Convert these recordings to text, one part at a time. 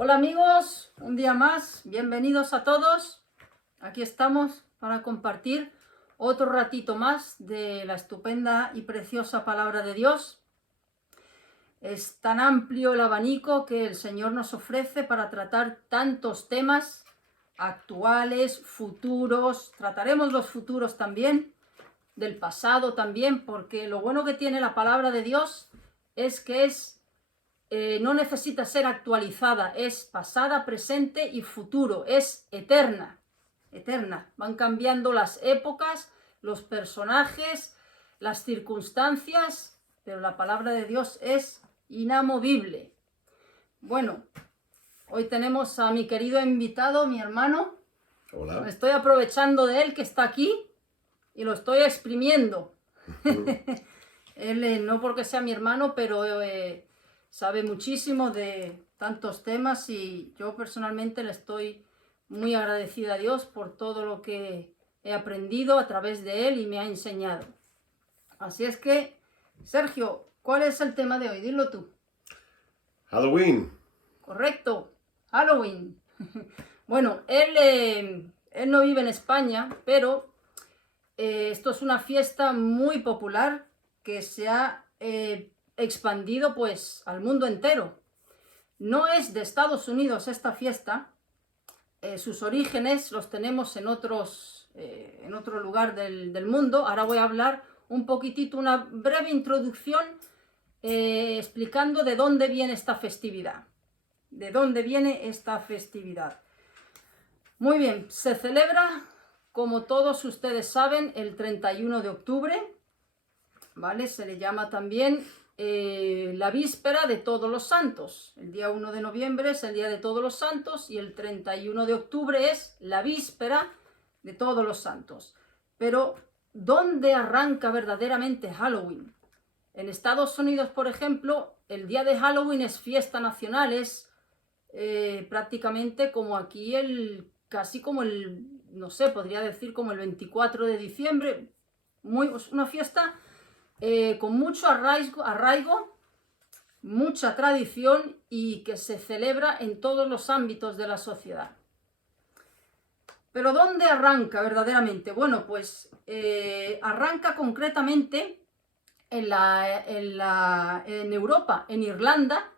Hola amigos, un día más, bienvenidos a todos. Aquí estamos para compartir otro ratito más de la estupenda y preciosa palabra de Dios. Es tan amplio el abanico que el Señor nos ofrece para tratar tantos temas actuales, futuros. Trataremos los futuros también, del pasado también, porque lo bueno que tiene la palabra de Dios es que no necesita ser actualizada, es pasada, presente y futuro, es eterna, eterna. Van cambiando las épocas, los personajes, las circunstancias, pero la palabra de Dios es inamovible. Bueno, hoy tenemos a mi querido invitado, mi hermano. Hola. Me estoy aprovechando de él que está aquí y lo estoy exprimiendo. Él no porque sea mi hermano, pero sabe muchísimo de tantos temas y yo personalmente le estoy muy agradecida a Dios por todo lo que he aprendido a través de él y me ha enseñado. Así es que, Sergio, ¿cuál es el tema de hoy? Dilo tú. Halloween. Correcto, Halloween. Bueno, él no vive en España, pero esto es una fiesta muy popular que se ha expandido pues al mundo entero. No es de Estados Unidos esta fiesta, sus orígenes los tenemos en otro lugar del mundo. Ahora voy a hablar un poquitito, una breve introducción explicando de dónde viene esta festividad. ¿De dónde viene esta festividad? Muy bien, se celebra, como todos ustedes saben, el 31 de octubre, ¿vale? Se le llama también la víspera de Todos los Santos. El día 1 de noviembre es el día de Todos los Santos y el 31 de octubre es la víspera de Todos los Santos. Pero, ¿dónde arranca verdaderamente Halloween? En Estados Unidos, por ejemplo, el día de Halloween es fiesta nacional, es prácticamente como aquí casi como no sé, podría decir como el 24 de diciembre, una fiesta con mucho arraigo, mucha tradición y que se celebra en todos los ámbitos de la sociedad. Pero ¿dónde arranca verdaderamente? Bueno, pues arranca concretamente en Europa, en Irlanda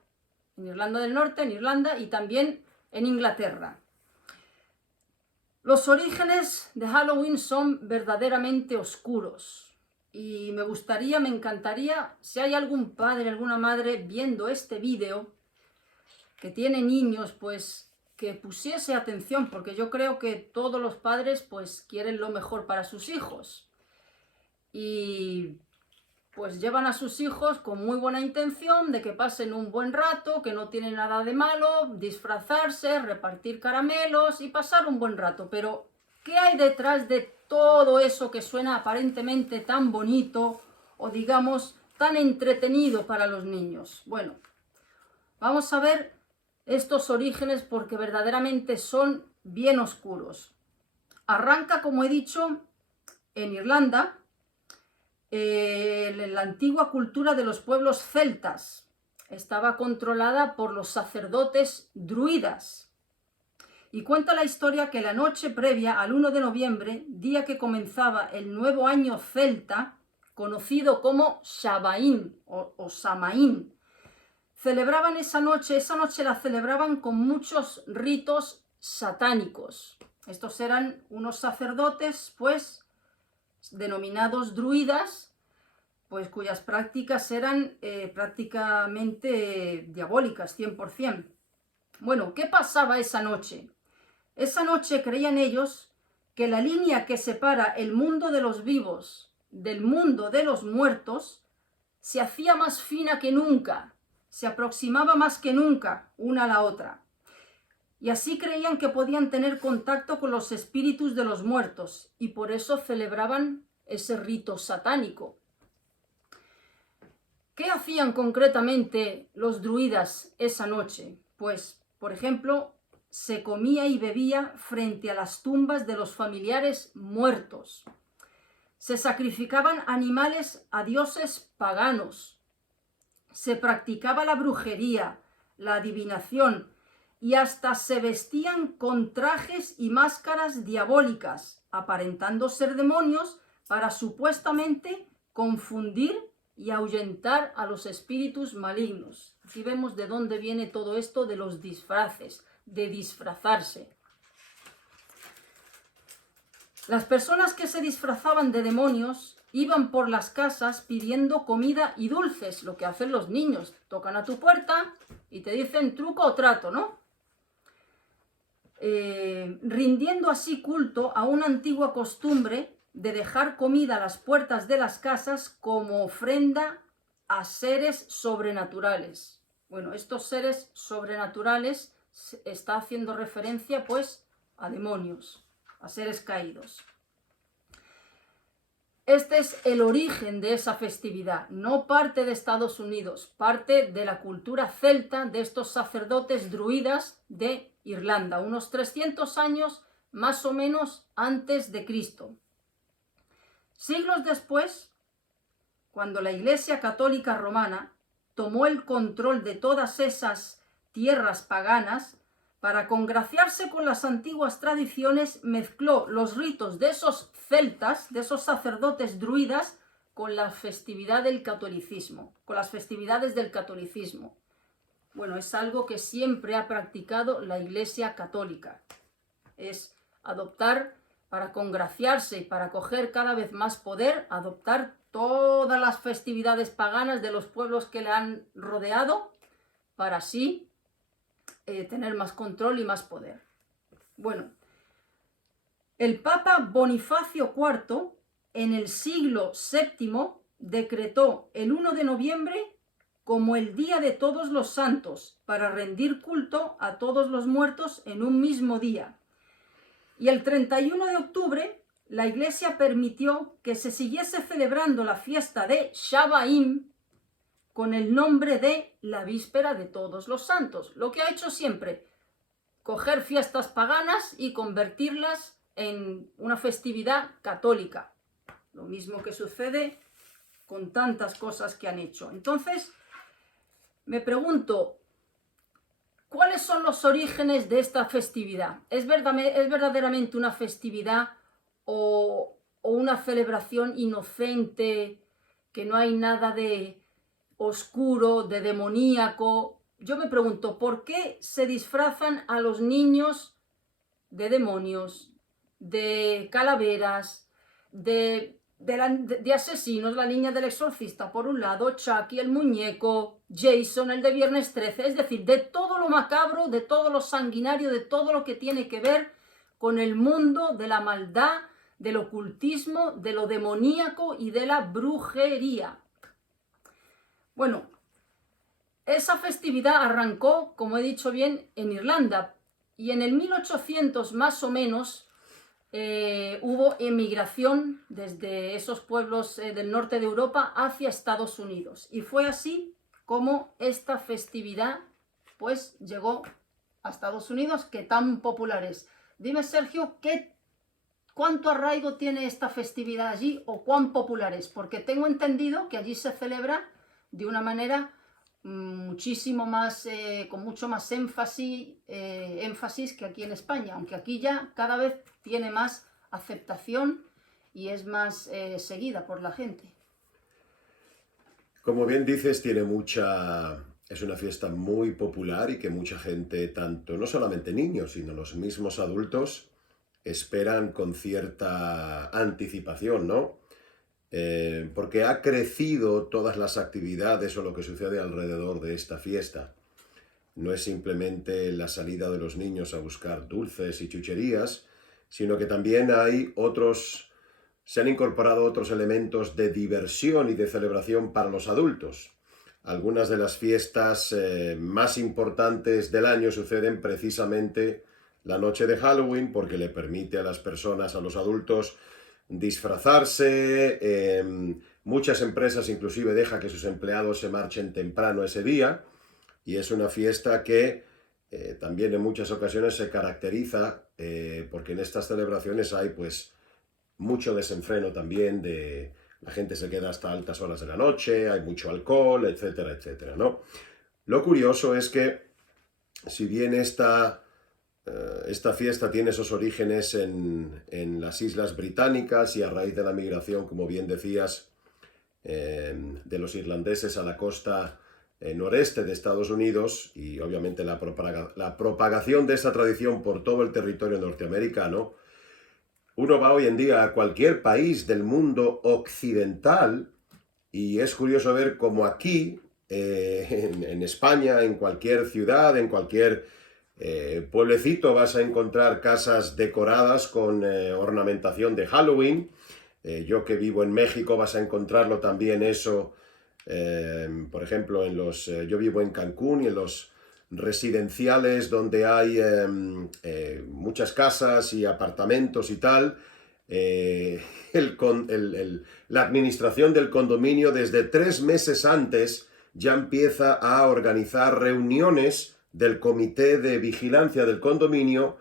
del Norte, en Irlanda y también en Inglaterra. Los orígenes de Halloween son verdaderamente oscuros y me encantaría, si hay algún padre, alguna madre viendo este vídeo que tiene niños, pues que pusiese atención, porque yo creo que todos los padres pues quieren lo mejor para sus hijos y pues llevan a sus hijos con muy buena intención de que pasen un buen rato, que no tiene nada de malo, disfrazarse, repartir caramelos y pasar un buen rato. Pero, ¿qué hay detrás de todo eso que suena aparentemente tan bonito o digamos tan entretenido para los niños? Bueno, vamos a ver estos orígenes porque verdaderamente son bien oscuros. Arranca, como he dicho, en Irlanda, la antigua cultura de los pueblos celtas estaba controlada por los sacerdotes druidas. Y cuenta la historia que la noche previa al 1 de noviembre, día que comenzaba el nuevo año celta, conocido como Samhain o Samaín, celebraban esa noche la celebraban con muchos ritos satánicos. Estos eran unos sacerdotes, pues, denominados druidas, pues cuyas prácticas eran prácticamente diabólicas, 100%. Bueno, ¿qué pasaba esa noche? Esa noche creían ellos que la línea que separa el mundo de los vivos del mundo de los muertos se hacía más fina que nunca, se aproximaba más que nunca una a la otra. Y así creían que podían tener contacto con los espíritus de los muertos y por eso celebraban ese rito satánico. ¿Qué hacían concretamente los druidas esa noche? Pues, por ejemplo, se comía y bebía frente a las tumbas de los familiares muertos. Se sacrificaban animales a dioses paganos. Se practicaba la brujería, la adivinación, y hasta se vestían con trajes y máscaras diabólicas, aparentando ser demonios para supuestamente confundir y ahuyentar a los espíritus malignos. Aquí vemos de dónde viene todo esto de los disfraces, de disfrazarse. Las personas que se disfrazaban de demonios iban por las casas pidiendo comida y dulces, lo que hacen los niños. Tocan a tu puerta y te dicen truco o trato, ¿no? Rindiendo así culto a una antigua costumbre de dejar comida a las puertas de las casas como ofrenda a seres sobrenaturales. Bueno, estos seres sobrenaturales está haciendo referencia pues a demonios, a seres caídos. Este es el origen de esa festividad, no parte de Estados Unidos, parte de la cultura celta de estos sacerdotes druidas de Irlanda, unos 300 años más o menos antes de Cristo. Siglos después, cuando la Iglesia Católica Romana tomó el control de todas esas tierras paganas, para congraciarse con las antiguas tradiciones, mezcló los ritos de esos celtas, de esos sacerdotes druidas, con la festividad del catolicismo, con las festividades del catolicismo. Bueno, es algo que siempre ha practicado la Iglesia Católica. Es adoptar, para congraciarse y para coger cada vez más poder, adoptar todas las festividades paganas de los pueblos que le han rodeado, para así tener más control y más poder. Bueno, el Papa Bonifacio IV en el siglo VII decretó el 1 de noviembre como el Día de Todos los Santos para rendir culto a todos los muertos en un mismo día. Y el 31 de octubre la Iglesia permitió que se siguiese celebrando la fiesta de Shabaim con el nombre de la Víspera de Todos los Santos. Lo que ha hecho siempre, coger fiestas paganas y convertirlas en una festividad católica. Lo mismo que sucede con tantas cosas que han hecho. Entonces, me pregunto, ¿cuáles son los orígenes de esta festividad? ¿Es verdaderamente una festividad o una celebración inocente, que no hay nada de oscuro, de demoníaco? Yo me pregunto, ¿por qué se disfrazan a los niños de demonios, de calaveras, de asesinos? La niña del exorcista, por un lado, Chucky, el muñeco, Jason, el de Viernes 13, es decir, de todo lo macabro, de todo lo sanguinario, de todo lo que tiene que ver con el mundo de la maldad, del ocultismo, de lo demoníaco y de la brujería. Bueno, esa festividad arrancó, como he dicho bien, en Irlanda, y en el 1800 más o menos hubo emigración desde esos pueblos del norte de Europa hacia Estados Unidos, y fue así como esta festividad pues llegó a Estados Unidos, que tan popular es. Dime, Sergio, ¿cuánto arraigo tiene esta festividad allí o cuán popular es? Porque tengo entendido que allí se celebra de una manera muchísimo más, con mucho más énfasis que aquí en España, aunque aquí ya cada vez tiene más aceptación y es más seguida por la gente. Como bien dices, es una fiesta muy popular y que mucha gente, tanto no solamente niños, sino los mismos adultos, esperan con cierta anticipación, ¿no? Porque ha crecido todas las actividades o lo que sucede alrededor de esta fiesta. No es simplemente la salida de los niños a buscar dulces y chucherías, sino que también se han incorporado otros elementos de diversión y de celebración para los adultos. Algunas de las fiestas más importantes del año suceden precisamente la noche de Halloween, porque le permite a las personas, a los adultos, disfrazarse. Muchas empresas inclusive dejan que sus empleados se marchen temprano ese día, y es una fiesta que también en muchas ocasiones se caracteriza porque en estas celebraciones hay pues mucho desenfreno también, la gente se queda hasta altas horas de la noche, hay mucho alcohol, etcétera, etcétera, ¿no? Lo curioso es que si bien esta fiesta tiene esos orígenes en las Islas Británicas y a raíz de la migración, como bien decías, de los irlandeses a la costa noreste de Estados Unidos y obviamente la propagación de esa tradición por todo el territorio norteamericano, uno va hoy en día a cualquier país del mundo occidental y es curioso ver cómo aquí, en España, en cualquier ciudad, en cualquier pueblecito, vas a encontrar casas decoradas con ornamentación de Halloween. Yo que vivo en México vas a encontrarlo también eso, por ejemplo, yo vivo en Cancún y en los residenciales donde hay muchas casas y apartamentos y tal. eh, la administración del condominio desde 3 meses antes ya empieza a organizar reuniones del comité de vigilancia del condominio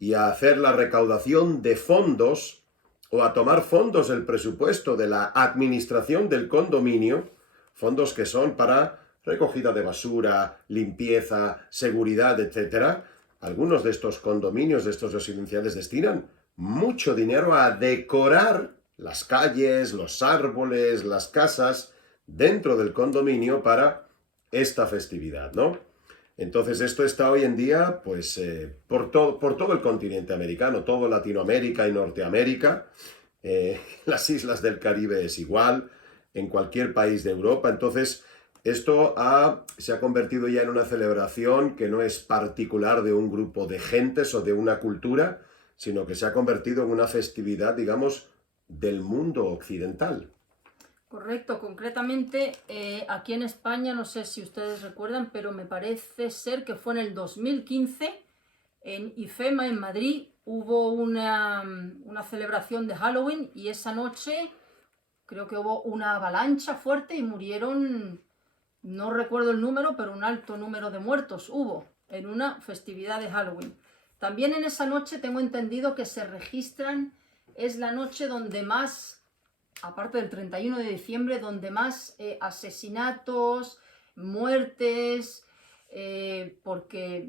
y a hacer la recaudación de fondos o a tomar fondos del presupuesto de la administración del condominio, fondos que son para recogida de basura, limpieza, seguridad, etc. Algunos de estos condominios, de estos residenciales, destinan mucho dinero a decorar las calles, los árboles, las casas dentro del condominio para esta festividad, ¿no? Entonces esto está hoy en día pues por todo el continente americano, todo Latinoamérica y Norteamérica, las islas del Caribe es igual, en cualquier país de Europa. Entonces esto se ha convertido ya en una celebración que no es particular de un grupo de gentes o de una cultura, sino que se ha convertido en una festividad, digamos, del mundo occidental. Correcto, concretamente aquí en España, no sé si ustedes recuerdan, pero me parece ser que fue en el 2015, en IFEMA, en Madrid, hubo una celebración de Halloween y esa noche creo que hubo una avalancha fuerte y murieron, no recuerdo el número, pero un alto número de muertos hubo en una festividad de Halloween. También en esa noche tengo entendido que se registran, es la noche donde más, aparte del 31 de diciembre, donde más asesinatos, muertes, porque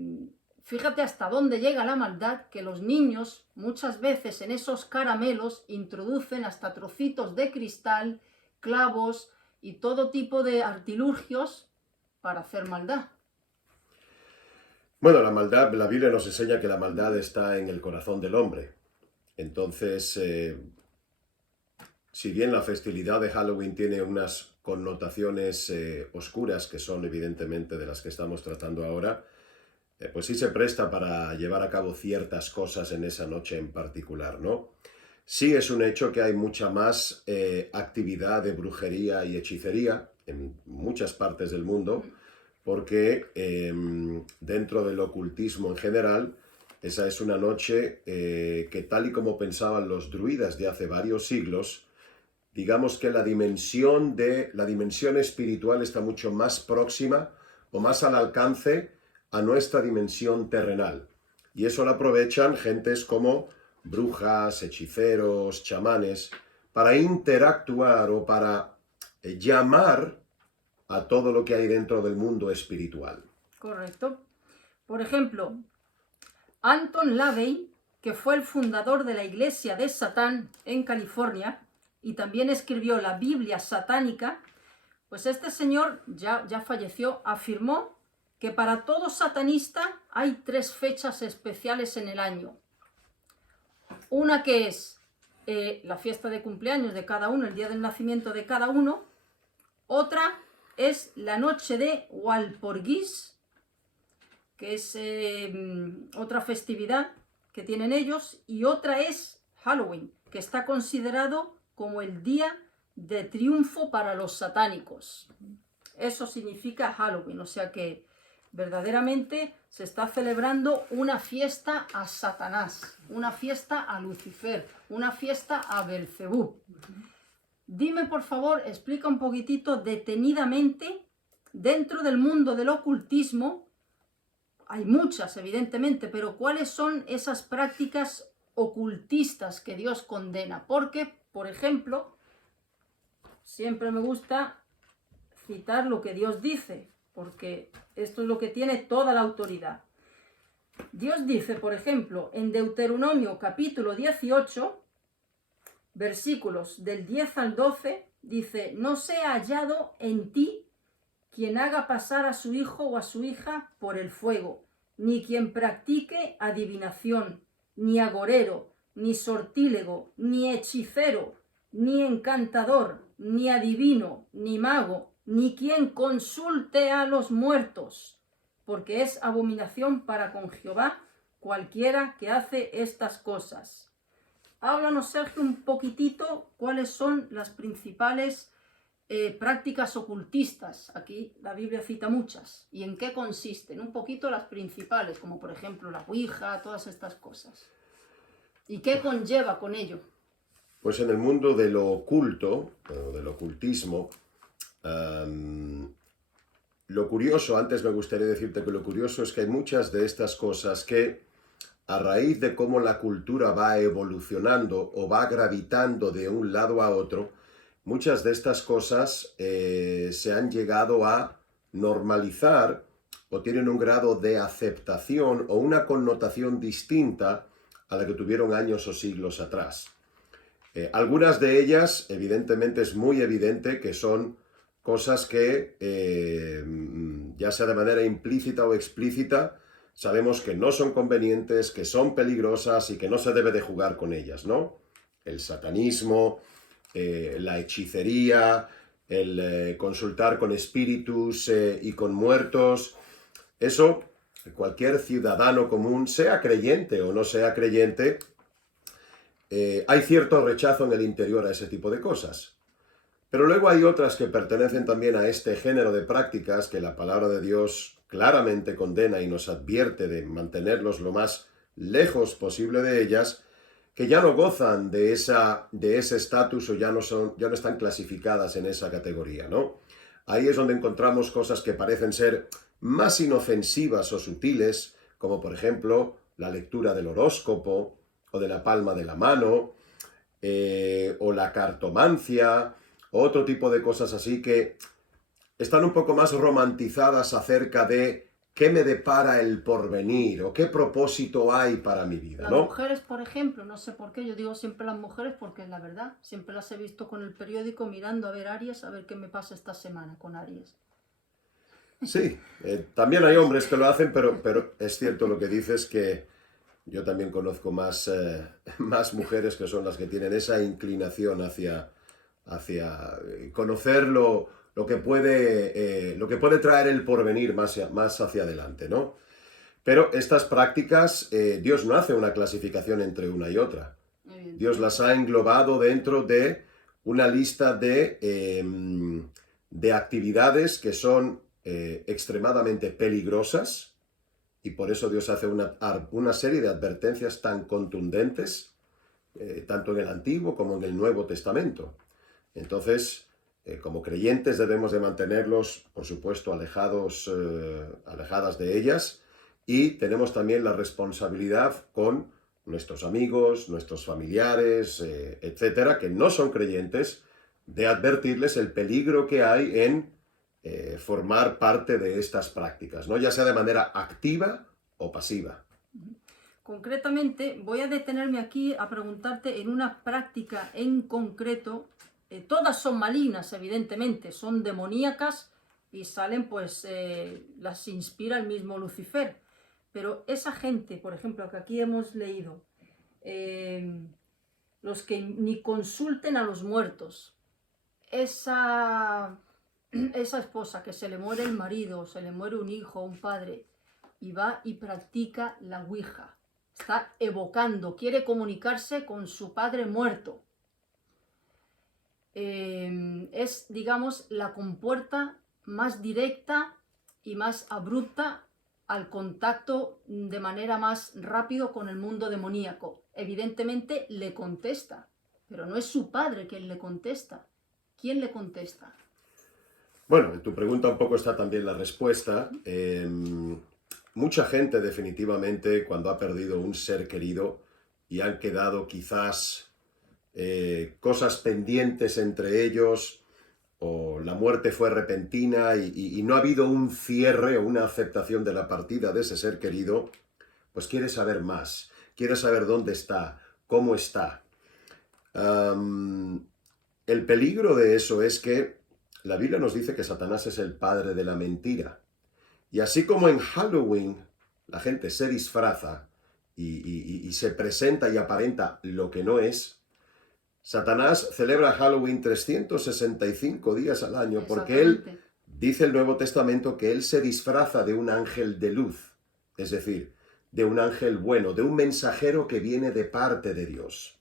fíjate hasta dónde llega la maldad, que los niños muchas veces en esos caramelos introducen hasta trocitos de cristal, clavos y todo tipo de artilugios para hacer maldad. Bueno, la maldad, la Biblia nos enseña que la maldad está en el corazón del hombre. Entonces, si bien la festividad de Halloween tiene unas connotaciones oscuras, que son evidentemente de las que estamos tratando ahora, pues sí se presta para llevar a cabo ciertas cosas en esa noche en particular, ¿no? Sí es un hecho que hay mucha más actividad de brujería y hechicería en muchas partes del mundo, porque dentro del ocultismo en general, esa es una noche que tal y como pensaban los druidas de hace varios siglos, digamos que la dimensión espiritual está mucho más próxima o más al alcance a nuestra dimensión terrenal. Y eso lo aprovechan gentes como brujas, hechiceros, chamanes, para interactuar o para llamar a todo lo que hay dentro del mundo espiritual. Correcto. Por ejemplo, Anton LaVey, que fue el fundador de la Iglesia de Satán en California y también escribió la Biblia satánica, pues este señor ya falleció, afirmó que para todo satanista hay 3 fechas especiales en el año. Una que es la fiesta de cumpleaños de cada uno, el día del nacimiento de cada uno. Otra es la noche de Walpurgis, que es otra festividad que tienen ellos. Y otra es Halloween, que está considerado como el día de triunfo para los satánicos. Eso significa Halloween, o sea que verdaderamente se está celebrando una fiesta a Satanás, una fiesta a Lucifer, una fiesta a Belcebú. Dime, por favor, explica un poquitito detenidamente, dentro del mundo del ocultismo, hay muchas evidentemente, pero ¿cuáles son esas prácticas ocultistas que Dios condena? Porque, por ejemplo, siempre me gusta citar lo que Dios dice, porque esto es lo que tiene toda la autoridad. Dios dice, por ejemplo, en Deuteronomio capítulo 18, versículos del 10 al 12, dice, no sea hallado en ti quien haga pasar a su hijo o a su hija por el fuego, ni quien practique adivinación, ni agorero, ni sortílego, ni hechicero, ni encantador, ni adivino, ni mago, ni quien consulte a los muertos, porque es abominación para con Jehová cualquiera que hace estas cosas. Háblanos, Sergio, un poquitito cuáles son las principales prácticas ocultistas. Aquí la Biblia cita muchas. ¿Y en qué consisten? Un poquito las principales, como por ejemplo la Ouija, todas estas cosas. ¿Y qué conlleva con ello? Pues en el mundo de lo oculto, o del ocultismo, lo curioso, antes me gustaría decirte que lo curioso es que hay muchas de estas cosas que, a raíz de cómo la cultura va evolucionando o va gravitando de un lado a otro, muchas de estas cosas se han llegado a normalizar o tienen un grado de aceptación o una connotación distinta a la que tuvieron años o siglos atrás. Algunas de ellas, evidentemente, es muy evidente que son cosas que, ya sea de manera implícita o explícita, sabemos que no son convenientes, que son peligrosas y que no se debe de jugar con ellas, ¿no? El satanismo, la hechicería, el consultar con espíritus y con muertos. Eso, cualquier ciudadano común, sea creyente o no sea creyente, hay cierto rechazo en el interior a ese tipo de cosas. Pero luego hay otras que pertenecen también a este género de prácticas que la palabra de Dios claramente condena y nos advierte de mantenerlos lo más lejos posible de ellas, que ya no gozan de ese estatus o ya no están clasificadas en esa categoría, ¿no? Ahí es donde encontramos cosas que parecen ser más inofensivas o sutiles, como por ejemplo la lectura del horóscopo o de la palma de la mano, o la cartomancia, otro tipo de cosas así que están un poco más romantizadas acerca de qué me depara el porvenir o qué propósito hay para mi vida, Las ¿no? mujeres, por ejemplo, no sé por qué, yo digo siempre las mujeres porque es la verdad, siempre las he visto con el periódico mirando a ver Aries, a ver qué me pasa esta semana con Aries. Sí, también hay hombres que lo hacen, pero es cierto lo que dices, que yo también conozco más mujeres que son las que tienen esa inclinación hacia conocer lo que puede traer el porvenir más hacia adelante, ¿no? Pero estas prácticas, Dios no hace una clasificación entre una y otra. Dios las ha englobado dentro de una lista de actividades que son extremadamente peligrosas, y por eso Dios hace una serie de advertencias tan contundentes, tanto en el Antiguo como en el Nuevo Testamento. Entonces, como creyentes debemos de mantenerlos, por supuesto, alejadas de ellas, y tenemos también la responsabilidad con nuestros amigos, nuestros familiares, etcétera, que no son creyentes, de advertirles el peligro que hay en formar parte de estas prácticas, ¿no? Ya sea de manera activa o pasiva. Concretamente, voy a detenerme aquí a preguntarte en una práctica en concreto. Todas son malignas, evidentemente, son demoníacas y salen, pues, las inspira el mismo Lucifer. Pero esa gente, por ejemplo, que aquí hemos leído, los que ni consulten a los muertos, esa esposa que se le muere el marido, se le muere un hijo, un padre, y va y practica la Ouija, está evocando, quiere comunicarse con su padre muerto. Es, digamos, la compuerta más directa y más abrupta al contacto de manera más rápido con el mundo demoníaco. Evidentemente le contesta, pero no es su padre quien le contesta. ¿Quién le contesta? Bueno, en tu pregunta un poco está también la respuesta. Mucha gente definitivamente, cuando ha perdido un ser querido y han quedado quizás cosas pendientes entre ellos, o la muerte fue repentina y no ha habido un cierre o una aceptación de la partida de ese ser querido, pues quiere saber más, quiere saber dónde está, cómo está. El peligro de eso es que la Biblia nos dice que Satanás es el padre de la mentira. Y así como en Halloween la gente se disfraza y se presenta y aparenta lo que no es, Satanás celebra Halloween 365 días al año porque él, dice el Nuevo Testamento, que él se disfraza de un ángel de luz, es decir, de un ángel bueno, de un mensajero que viene de parte de Dios.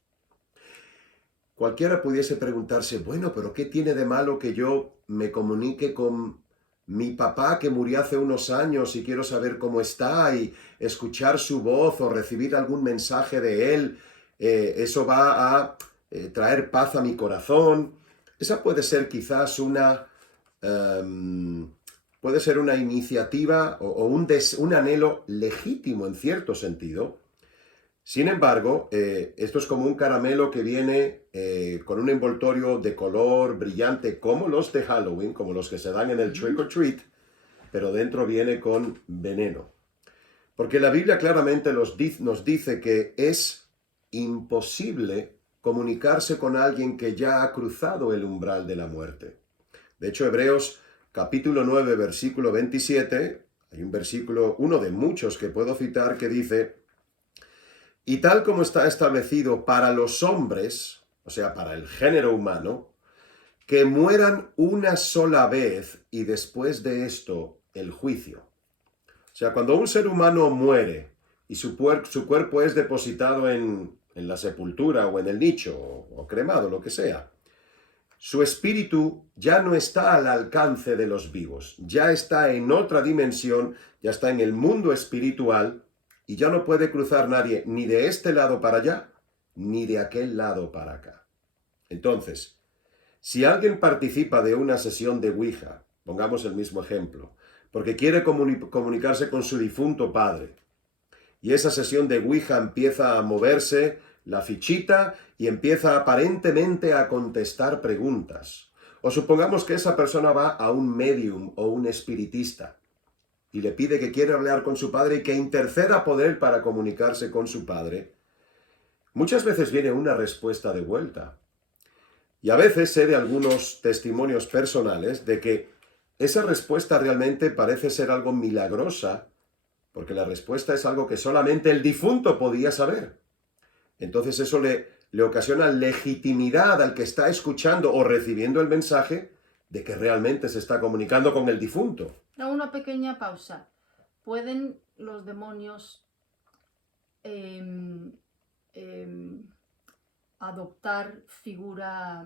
Cualquiera pudiese preguntarse, bueno, pero ¿qué tiene de malo que yo me comunique con mi papá que murió hace unos años y quiero saber cómo está y escuchar su voz o recibir algún mensaje de él? Eso va a traer paz a mi corazón. Esa puede ser quizás puede ser una iniciativa o un anhelo legítimo en cierto sentido. Sin embargo, esto es como un caramelo que viene con un envoltorio de color brillante como los de Halloween, como los que se dan en el trick or treat, pero dentro viene con veneno. Porque la Biblia claramente nos dice que es imposible comunicarse con alguien que ya ha cruzado el umbral de la muerte. De hecho, Hebreos capítulo 9, versículo 27, hay un versículo, uno de muchos que puedo citar, que dice: y tal como está establecido para los hombres, o sea, para el género humano, que mueran una sola vez y después de esto el juicio. O sea, cuando un ser humano muere y su cuerpo es depositado en la sepultura o en el nicho o cremado, lo que sea, su espíritu ya no está al alcance de los vivos, ya está en otra dimensión, ya está en el mundo espiritual, y ya no puede cruzar nadie ni de este lado para allá, ni de aquel lado para acá. Entonces, si alguien participa de una sesión de Ouija, pongamos el mismo ejemplo, porque quiere comunicarse con su difunto padre, y esa sesión de Ouija empieza a moverse la fichita y empieza aparentemente a contestar preguntas, o supongamos que esa persona va a un medium o un espiritista, y le pide que quiere hablar con su padre y que interceda por él para comunicarse con su padre, muchas veces viene una respuesta de vuelta. Y a veces sé de algunos testimonios personales de que esa respuesta realmente parece ser algo milagrosa, porque la respuesta es algo que solamente el difunto podía saber. Entonces eso le ocasiona legitimidad al que está escuchando o recibiendo el mensaje de que realmente se está comunicando con el difunto. Una pequeña pausa. ¿Pueden los demonios adoptar figura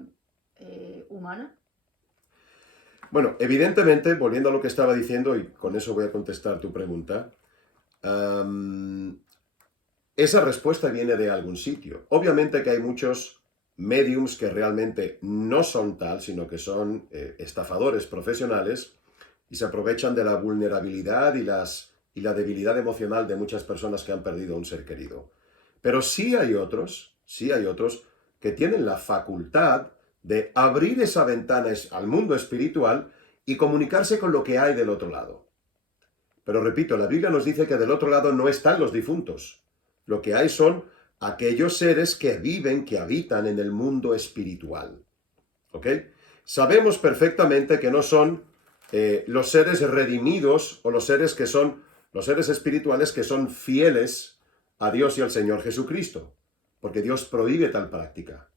humana? Bueno, evidentemente, volviendo a lo que estaba diciendo, y con eso voy a contestar tu pregunta, esa respuesta viene de algún sitio. Obviamente que hay muchos mediums que realmente no son tal, sino que son estafadores profesionales y se aprovechan de la vulnerabilidad y la debilidad emocional de muchas personas que han perdido a un ser querido. Pero sí hay otros que tienen la facultad de abrir esa ventana al mundo espiritual y comunicarse con lo que hay del otro lado. Pero repito, la Biblia nos dice que del otro lado no están los difuntos. Lo que hay son aquellos seres que viven, que habitan en el mundo espiritual. ¿Ok? Sabemos perfectamente que no son los seres redimidos o los seres espirituales que son fieles a Dios y al Señor Jesucristo, porque Dios prohíbe tal práctica.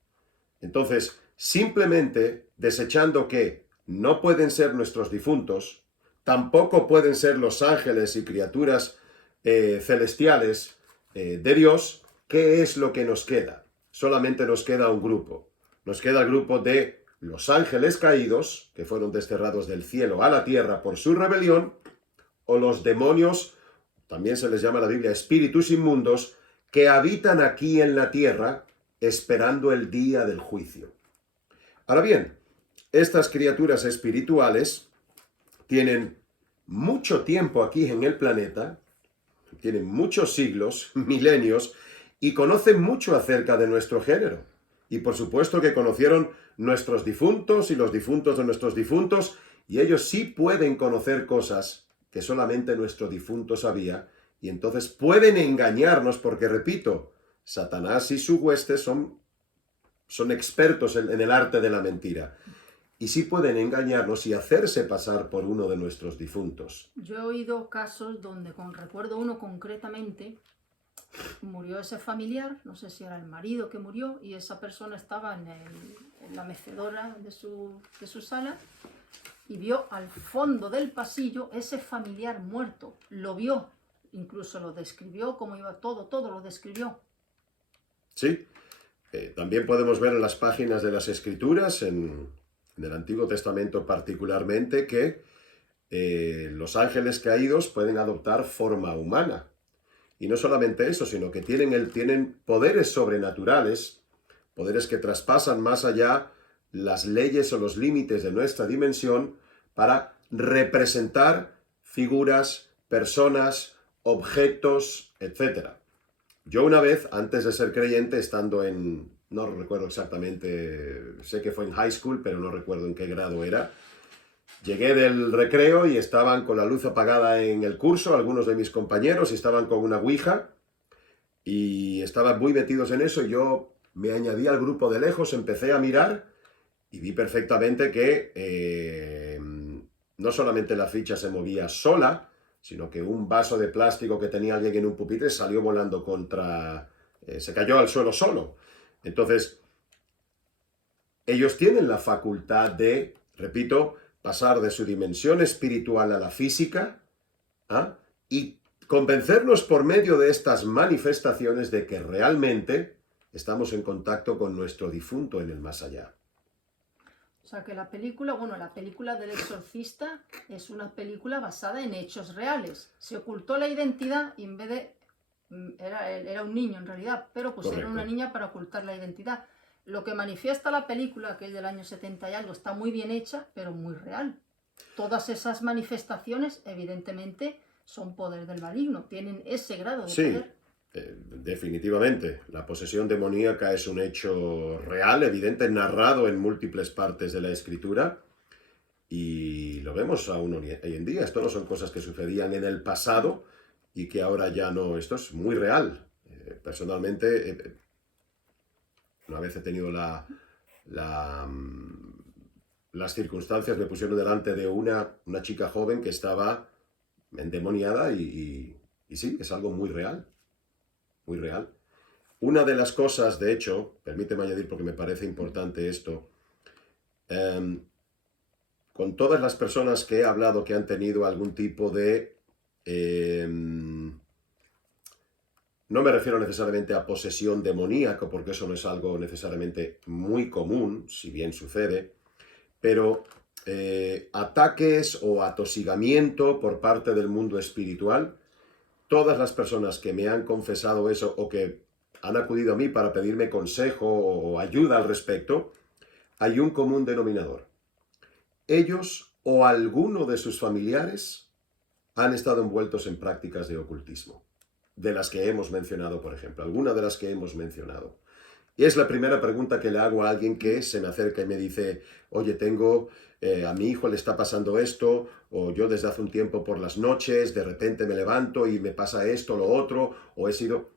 Entonces, simplemente desechando que no pueden ser nuestros difuntos, tampoco pueden ser los ángeles y criaturas celestiales de Dios, ¿qué es lo que nos queda? Solamente nos queda un grupo. Nos queda el grupo de los ángeles caídos, que fueron desterrados del cielo a la tierra por su rebelión, o los demonios, también se les llama en la Biblia espíritus inmundos, que habitan aquí en la tierra esperando el día del juicio. Ahora bien, estas criaturas espirituales tienen mucho tiempo aquí en el planeta, tienen muchos siglos, milenios, y conocen mucho acerca de nuestro género. Y por supuesto que conocieron nuestros difuntos y los difuntos de nuestros difuntos, y ellos sí pueden conocer cosas que solamente nuestro difunto sabía Y entonces pueden engañarnos porque, repito, Satanás y su hueste son expertos en el arte de la mentira. Y sí pueden engañarnos y hacerse pasar por uno de nuestros difuntos. Yo he oído casos donde, recuerdo uno concretamente, murió ese familiar, no sé si era el marido que murió, y esa persona estaba en la mecedora de su sala y vio al fondo del pasillo ese familiar muerto. Lo vio, incluso lo describió, cómo iba todo lo describió. Sí, también podemos ver en las páginas de las Escrituras, en el Antiguo Testamento particularmente, que los ángeles caídos pueden adoptar forma humana. Y no solamente eso, sino que tienen poderes sobrenaturales, poderes que traspasan más allá las leyes o los límites de nuestra dimensión para representar figuras, personas, objetos, etc. Yo una vez, antes de ser creyente, estando no recuerdo exactamente, sé que fue en high school, pero no recuerdo en qué grado era, llegué del recreo y estaban con la luz apagada en el curso, algunos de mis compañeros, y estaban con una ouija, y estaban muy metidos en eso, y yo me añadí al grupo de lejos, empecé a mirar, y vi perfectamente que no solamente la ficha se movía sola, sino que un vaso de plástico que tenía alguien en un pupitre salió volando se cayó al suelo solo. Entonces, ellos tienen la facultad de, repito, pasar de su dimensión espiritual a la física, ¿ah? Y convencernos por medio de estas manifestaciones de que realmente estamos en contacto con nuestro difunto en el más allá. O sea que la película del exorcista es una película basada en hechos reales. Se ocultó la identidad y en vez de... Era un niño en realidad, pero pusieron una niña para ocultar la identidad. Lo que manifiesta la película, que es del año 70 y algo, está muy bien hecha, pero muy real. Todas esas manifestaciones, evidentemente, son poder del maligno, tienen ese grado de poder. Definitivamente. La posesión demoníaca es un hecho real, evidente, narrado en múltiples partes de la Escritura, y lo vemos aún hoy en día. Esto no son cosas que sucedían en el pasado y que ahora ya no. Esto es muy real. Personalmente, una vez he tenido las circunstancias, me pusieron delante de una chica joven que estaba endemoniada y sí, es algo muy real. Muy real. Una de las cosas, de hecho, permíteme añadir porque me parece importante esto, con todas las personas que he hablado que han tenido algún tipo de... no me refiero necesariamente a posesión demoníaca, porque eso no es algo necesariamente muy común, si bien sucede, pero ataques o atosigamiento por parte del mundo espiritual, todas las personas que me han confesado eso o que han acudido a mí para pedirme consejo o ayuda al respecto, hay un común denominador. Ellos o alguno de sus familiares han estado envueltos en prácticas de ocultismo, de las que hemos mencionado, por ejemplo, alguna de las que hemos mencionado. Y es la primera pregunta que le hago a alguien que se me acerca y me dice, oye, a mi hijo le está pasando esto, o yo desde hace un tiempo por las noches, de repente me levanto y me pasa esto, lo otro, o he sido...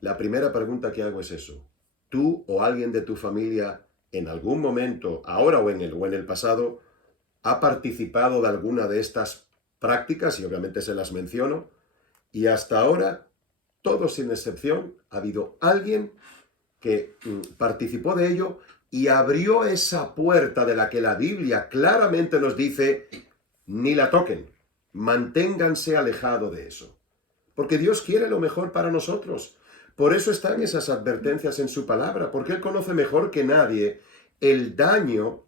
La primera pregunta que hago es eso. ¿Tú o alguien de tu familia en algún momento, ahora o en el pasado, ha participado de alguna de estas prácticas? Y obviamente se las menciono. Y hasta ahora, todos sin excepción, ha habido alguien que participó de ello y abrió esa puerta de la que la Biblia claramente nos dice, ni la toquen, manténganse alejado de eso. Porque Dios quiere lo mejor para nosotros. Por eso están esas advertencias en su palabra, porque Él conoce mejor que nadie el daño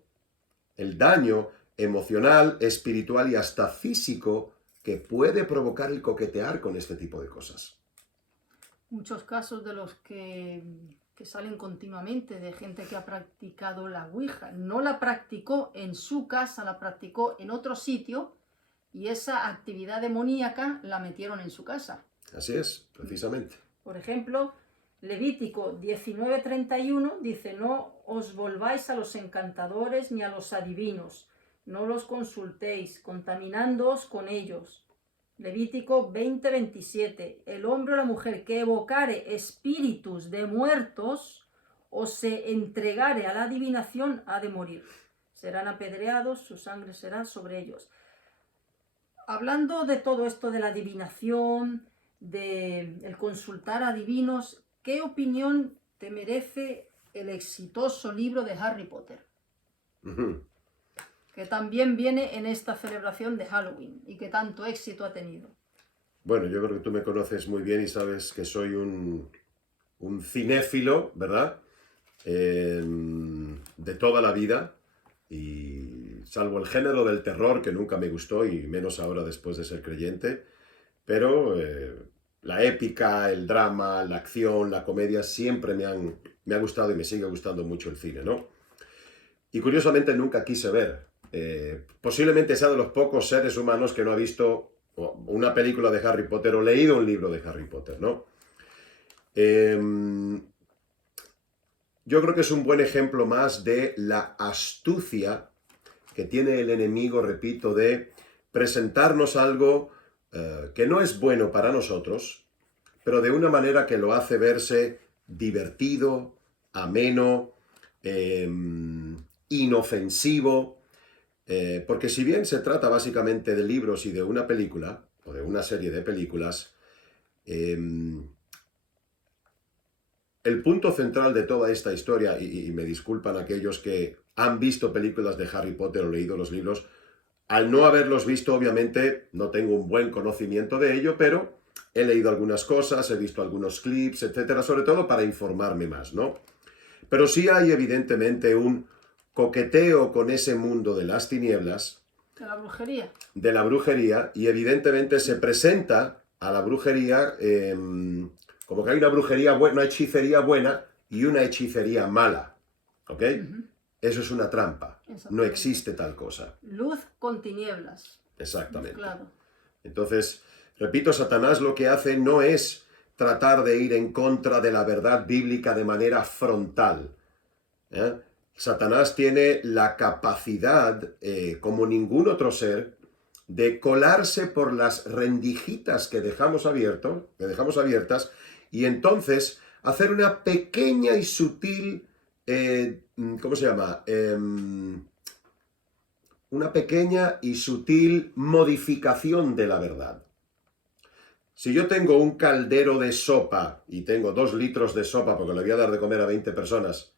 emocional, espiritual y hasta físico que puede provocar el coquetear con este tipo de cosas. Muchos casos de los que salen continuamente de gente que ha practicado la Ouija. No la practicó en su casa, la practicó en otro sitio y esa actividad demoníaca la metieron en su casa. Así es, precisamente. Por ejemplo, Levítico 19:31 dice, no os volváis a los encantadores ni a los adivinos, no los consultéis, contaminándoos con ellos. Levítico 20:27. El hombre o la mujer que evocare espíritus de muertos o se entregare a la adivinación ha de morir. Serán apedreados, su sangre será sobre ellos. Hablando de todo esto de la adivinación, de el consultar a divinos, ¿qué opinión te merece el exitoso libro de Harry Potter? Que también viene en esta celebración de Halloween y que tanto éxito ha tenido. Bueno, yo creo que tú me conoces muy bien y sabes que soy un cinéfilo, ¿verdad? De toda la vida, y salvo el género del terror, que nunca me gustó, y menos ahora después de ser creyente, pero la épica, el drama, la acción, la comedia, siempre me ha gustado y me sigue gustando mucho el cine, ¿no? Y curiosamente nunca quise ver. Posiblemente sea de los pocos seres humanos que no ha visto una película de Harry Potter o leído un libro de Harry Potter, ¿no? Yo creo que es un buen ejemplo más de la astucia que tiene el enemigo, repito, de presentarnos algo que no es bueno para nosotros, pero de una manera que lo hace verse divertido, ameno, inofensivo, porque si bien se trata básicamente de libros y de una película, o de una serie de películas, el punto central de toda esta historia, y me disculpan aquellos que han visto películas de Harry Potter o leído los libros, al no haberlos visto, obviamente, no tengo un buen conocimiento de ello, pero he leído algunas cosas, he visto algunos clips, etcétera, sobre todo para informarme más, ¿no? Pero sí hay evidentemente un coqueteo con ese mundo de las tinieblas, De la brujería. de la brujería, y evidentemente se presenta a la brujería como que hay una brujería buena, una hechicería buena y una hechicería mala, ¿ok? Eso es una trampa, no existe tal cosa. Luz con tinieblas. Exactamente. Claro. Entonces, repito, Satanás lo que hace no es tratar de ir en contra de la verdad bíblica de manera frontal, ¿eh? Satanás tiene la capacidad, como ningún otro ser, de colarse por las rendijitas que dejamos abiertas, y entonces hacer una pequeña y sutil, ¿cómo se llama? Una pequeña y sutil modificación de la verdad. Si yo tengo un caldero de sopa y tengo 2 litros de sopa porque le voy a dar de comer a 20 personas,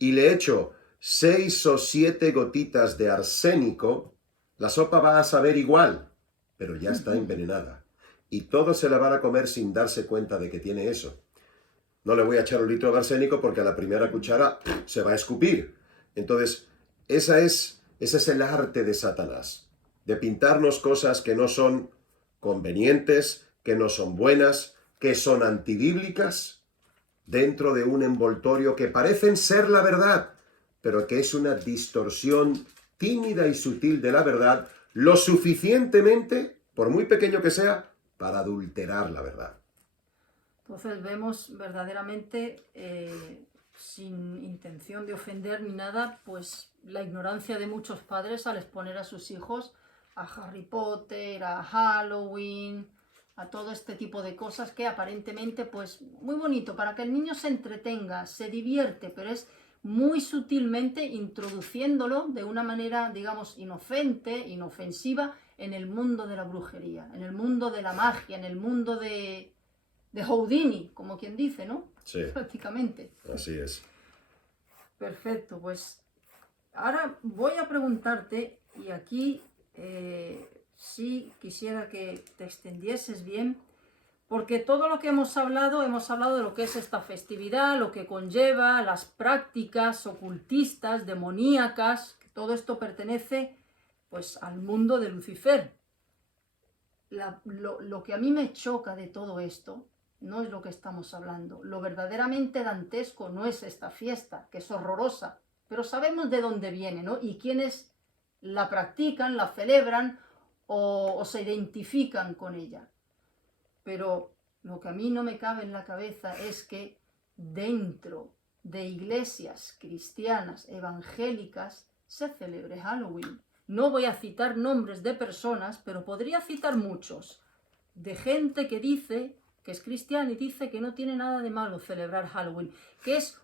y le echo 6 o 7 gotitas de arsénico, la sopa va a saber igual, pero ya está envenenada. Y todos se la van a comer sin darse cuenta de que tiene eso. No le voy a echar 1 litro de arsénico porque a la primera cuchara se va a escupir. Entonces, ese es el arte de Satanás, de pintarnos cosas que no son convenientes, que no son buenas, que son antibíblicas, dentro de un envoltorio que parecen ser la verdad, pero que es una distorsión tímida y sutil de la verdad, lo suficientemente, por muy pequeño que sea, para adulterar la verdad. Entonces vemos verdaderamente, sin intención de ofender ni nada, pues la ignorancia de muchos padres al exponer a sus hijos a Harry Potter, a Halloween, a todo este tipo de cosas que aparentemente, pues muy bonito, para que el niño se entretenga, se divierte, pero es muy sutilmente introduciéndolo de una manera, digamos, inocente, inofensiva, en el mundo de la brujería, en el mundo de la magia, en el mundo de Houdini, como quien dice, ¿no? Sí. Prácticamente. Así es. Perfecto, pues ahora voy a preguntarte, y aquí sí quisiera que te extendieses bien, porque todo lo que hemos hablado de lo que es esta festividad, lo que conlleva, las prácticas ocultistas, demoníacas, que todo esto pertenece pues al mundo de Lucifer. Lo que a mí me choca de todo esto no es lo que estamos hablando. Lo verdaderamente dantesco no es esta fiesta, que es horrorosa, pero sabemos de dónde viene, ¿no? Y quiénes la practican, la celebran o se identifican con ella. Pero lo que a mí no me cabe en la cabeza es que dentro de iglesias cristianas evangélicas se celebre Halloween. No voy a citar nombres de personas, pero podría citar muchos. de gente que dice que es cristiana y dice que no tiene nada de malo celebrar Halloween, que es,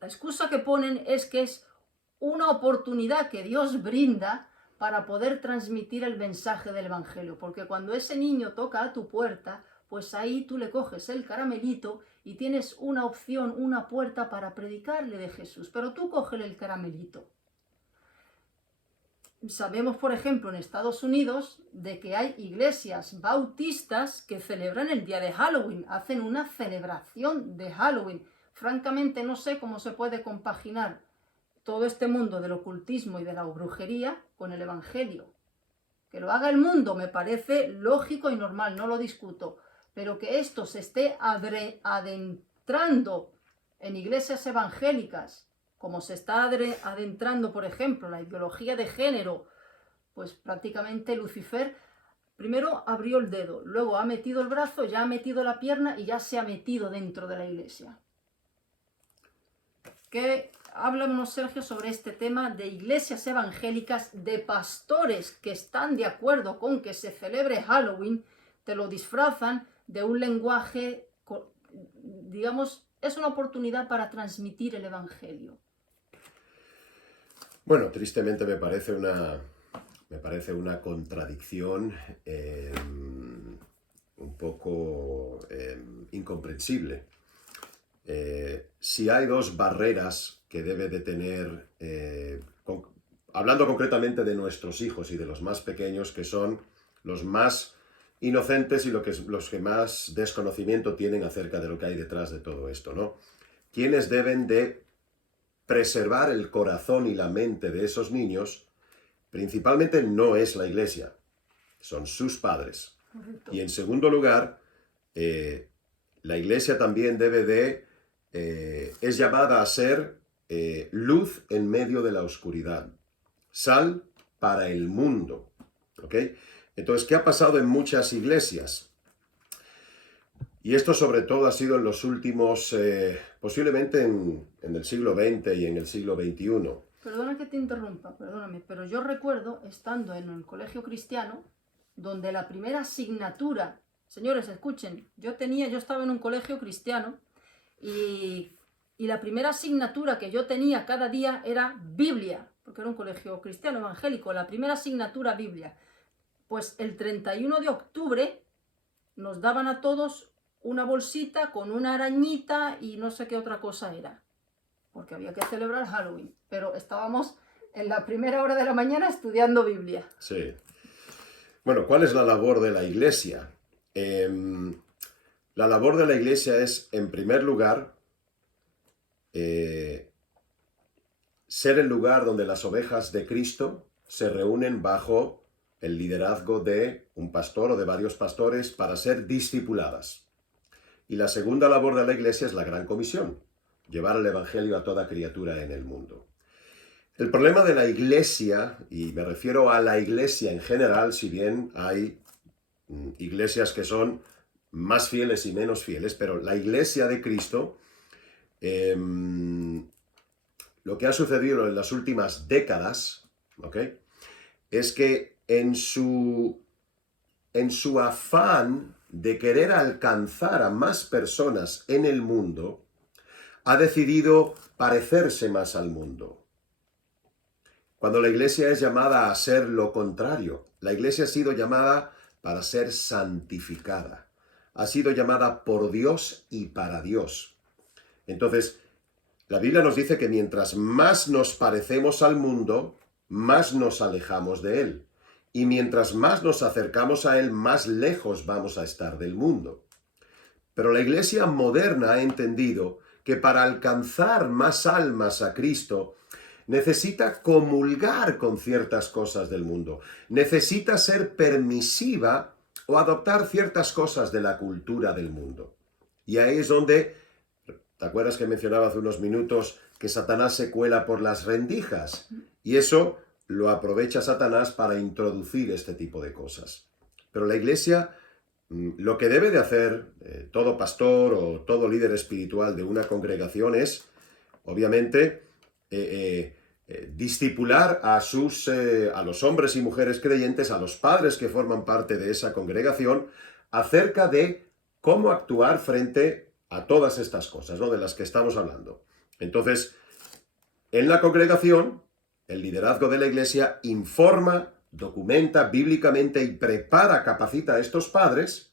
la excusa que ponen es que es una oportunidad que Dios brinda para poder transmitir el mensaje del Evangelio, porque cuando ese niño toca a tu puerta, pues ahí tú le coges el caramelito y tienes una opción, una puerta para predicarle de Jesús, pero tú cógele el caramelito. Sabemos, por ejemplo, en Estados Unidos, de que hay iglesias bautistas que celebran el día de Halloween, hacen una celebración de Halloween. Francamente, no sé cómo se puede compaginar todo este mundo del ocultismo y de la brujería con el Evangelio. Que lo haga el mundo me parece lógico y normal, no lo discuto, pero que esto se esté adentrando en iglesias evangélicas, como se está adentrando, por ejemplo, la ideología de género, pues prácticamente Lucifer primero abrió el dedo, luego ha metido el brazo, ya ha metido la pierna y ya se ha metido dentro de la iglesia. Háblanos, Sergio, sobre este tema de iglesias evangélicas, de pastores que están de acuerdo con que se celebre Halloween, te lo disfrazan de un lenguaje, digamos, es una oportunidad para transmitir el Evangelio. Bueno, tristemente me parece una contradicción un poco incomprensible. Si hay dos barreras que debe de tener, hablando concretamente de nuestros hijos y de los más pequeños, que son los más inocentes y los que más desconocimiento tienen acerca de lo que hay detrás de todo esto, ¿no? Quienes deben de preservar el corazón y la mente de esos niños, principalmente no es la iglesia, son sus padres. Correcto. Y en segundo lugar, la iglesia también es llamada a ser luz en medio de la oscuridad, sal para el mundo, ¿ok? Entonces, ¿qué ha pasado en muchas iglesias? Y esto sobre todo ha sido en los últimos, posiblemente en el siglo XX y en el siglo XXI. Perdona que te interrumpa, perdóname, pero yo recuerdo estando en el colegio cristiano, donde la primera asignatura, señores, escuchen, yo estaba en un colegio cristiano y la primera asignatura que yo tenía cada día era Biblia, porque era un colegio cristiano evangélico, la primera asignatura Biblia. Pues el 31 de octubre nos daban a todos una bolsita con una arañita y no sé qué otra cosa era, porque había que celebrar Halloween, pero estábamos en la primera hora de la mañana estudiando Biblia. Sí. Bueno, ¿cuál es la labor de la iglesia? La labor de la iglesia es, en primer lugar, ser el lugar donde las ovejas de Cristo se reúnen bajo el liderazgo de un pastor o de varios pastores para ser discipuladas. Y la segunda labor de la iglesia es la gran comisión, llevar el evangelio a toda criatura en el mundo. El problema de la iglesia, y me refiero a la iglesia en general, si bien hay iglesias que son más fieles y menos fieles, pero la iglesia de Cristo, lo que ha sucedido en las últimas décadas, ¿ok?, es que en su afán de querer alcanzar a más personas en el mundo, ha decidido parecerse más al mundo. Cuando la iglesia es llamada a ser lo contrario, la iglesia ha sido llamada para ser santificada, ha sido llamada por Dios y para Dios. Entonces, la Biblia nos dice que mientras más nos parecemos al mundo, más nos alejamos de él. Y mientras más nos acercamos a él, más lejos vamos a estar del mundo. Pero la iglesia moderna ha entendido que para alcanzar más almas a Cristo, necesita comulgar con ciertas cosas del mundo, necesita ser permisiva o adoptar ciertas cosas de la cultura del mundo. Y ahí es donde, ¿te acuerdas que mencionaba hace unos minutos que Satanás se cuela por las rendijas? Y eso lo aprovecha Satanás para introducir este tipo de cosas. Pero la iglesia, lo que debe de hacer todo pastor o todo líder espiritual de una congregación es, obviamente, discipular a los hombres y mujeres creyentes, a los padres que forman parte de esa congregación, acerca de cómo actuar frente a todas estas cosas, ¿no?, de las que estamos hablando. Entonces, en la congregación, el liderazgo de la iglesia informa, documenta bíblicamente y prepara, capacita a estos padres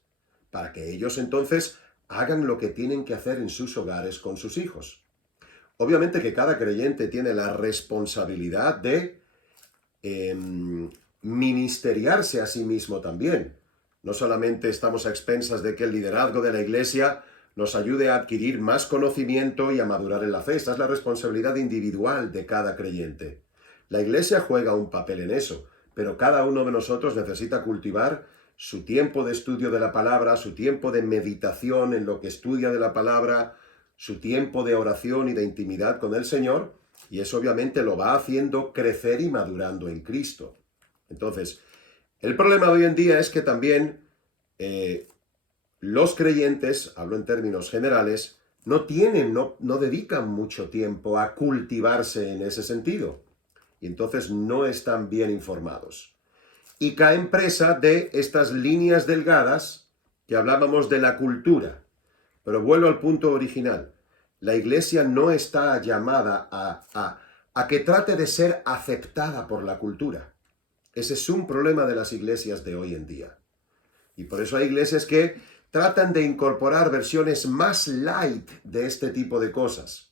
para que ellos entonces hagan lo que tienen que hacer en sus hogares con sus hijos. Obviamente que cada creyente tiene la responsabilidad de ministeriarse a sí mismo también. No solamente estamos a expensas de que el liderazgo de la iglesia nos ayude a adquirir más conocimiento y a madurar en la fe. Esta es la responsabilidad individual de cada creyente. La iglesia juega un papel en eso, pero cada uno de nosotros necesita cultivar su tiempo de estudio de la palabra, su tiempo de meditación en lo que estudia de la palabra, su tiempo de oración y de intimidad con el Señor, y eso obviamente lo va haciendo crecer y madurando en Cristo. Entonces, el problema de hoy en día es que también los creyentes, hablo en términos generales, no dedican mucho tiempo a cultivarse en ese sentido, y entonces no están bien informados. Y caen presa de estas líneas delgadas que hablábamos de la cultura. Pero vuelvo al punto original. La iglesia no está llamada a que trate de ser aceptada por la cultura. Ese es un problema de las iglesias de hoy en día. Y por eso hay iglesias que tratan de incorporar versiones más light de este tipo de cosas.